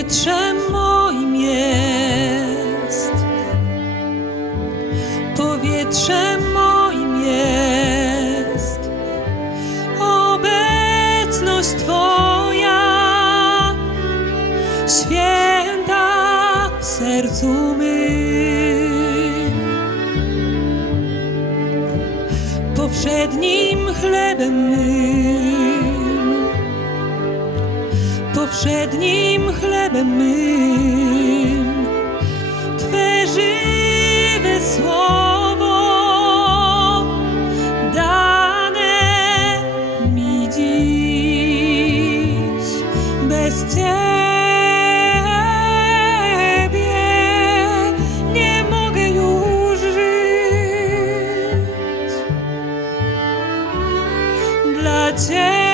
powietrzem moim jest. Powietrzem moim jest. Obecność Twoja, święta w sercu mym. Powszednim chlebem mym, powszednim chlebem mym. Twe żywe słowo dane mi dziś. Bez Ciebie nie mogę już żyć. Dla Ciebie